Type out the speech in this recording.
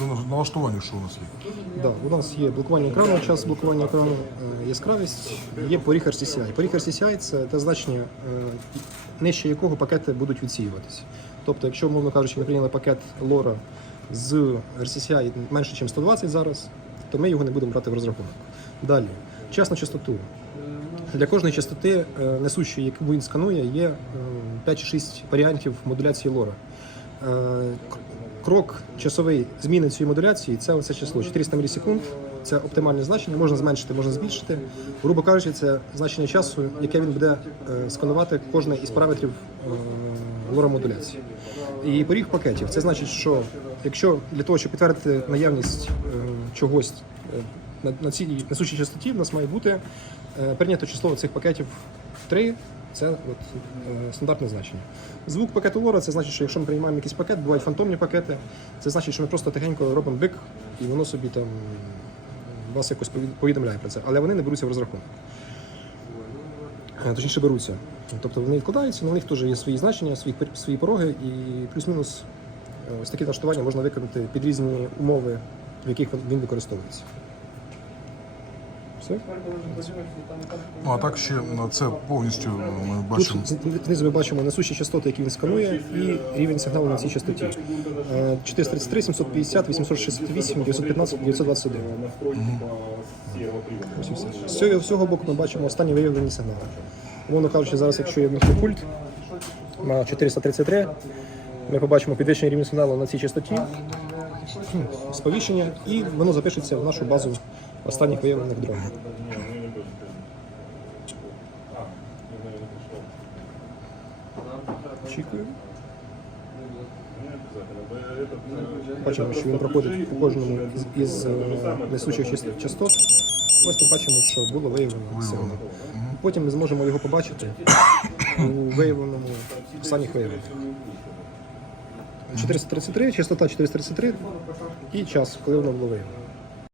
Ну, налаштування, що у нас є? Да, у нас є блокування екрану, час блокування екрану, е, яскравість, є поріг RCCI. Поріг RCCI – це те значення, нижче якого пакети будуть відсіюватися. Тобто, якщо, мовно кажучи, ми прийняли пакет LoRa з RCCI менше, ніж 120 зараз, то ми його не будемо брати в розрахунок. Далі, час на частоту. Для кожної частоти е, несущої, яку він сканує, є е, 5 чи 6 варіантів модуляції LoRa. Е, Крок часовий зміни цієї модуляції це оце число 400 мілісекунд. Це оптимальне значення, можна зменшити, можна збільшити. Грубо кажучи, це значення часу, яке він буде е, сканувати кожне із параметрів лора модуляції. І поріг пакетів. Це значить, що якщо для того, щоб підтвердити наявність е, чогось е, на, цій несучій частоті, в нас має бути е, прийнято число цих пакетів 3. Це от, е, стандартне значення. Звук пакету лора це значить, що якщо ми приймаємо якийсь пакет, бувають фантомні пакети, це значить, що ми просто тихенько робимо бик, і воно собі там вас якось повід- повідомляє про це. Але вони не беруться в розрахунок. Е, Точніше беруться. Тобто вони відкладаються, на них теж є свої значення, свої, свої пороги, і плюс-мінус е, ось такі налаштування можна виконати під різні умови, в яких він використовується. Все? Ну, а так ще на це повністю ми бачимо. Тут знизу ми бачимо несущі частоти, які він сканує, і рівень сигналу на цій частоті. Е, 433, 750, 868, 915, 921. Ось і все. З цього, з цього боку ми бачимо останні виявлені сигнали. Умовно кажучи, зараз, якщо я вмикну пульт на 433, ми побачимо підвищений рівень сигналу на цій частоті, сповіщення, і воно запишеться в нашу базу останніх виявлених дронів. Очікую. Бачимо, що він проходить по кожному із, е, несучих частот. Ось ми бачимо, що було виявлено сигнал. Потім ми зможемо його побачити у виявленому останніх виявленнях. 433, частота 433 і час, коли воно було виявлено.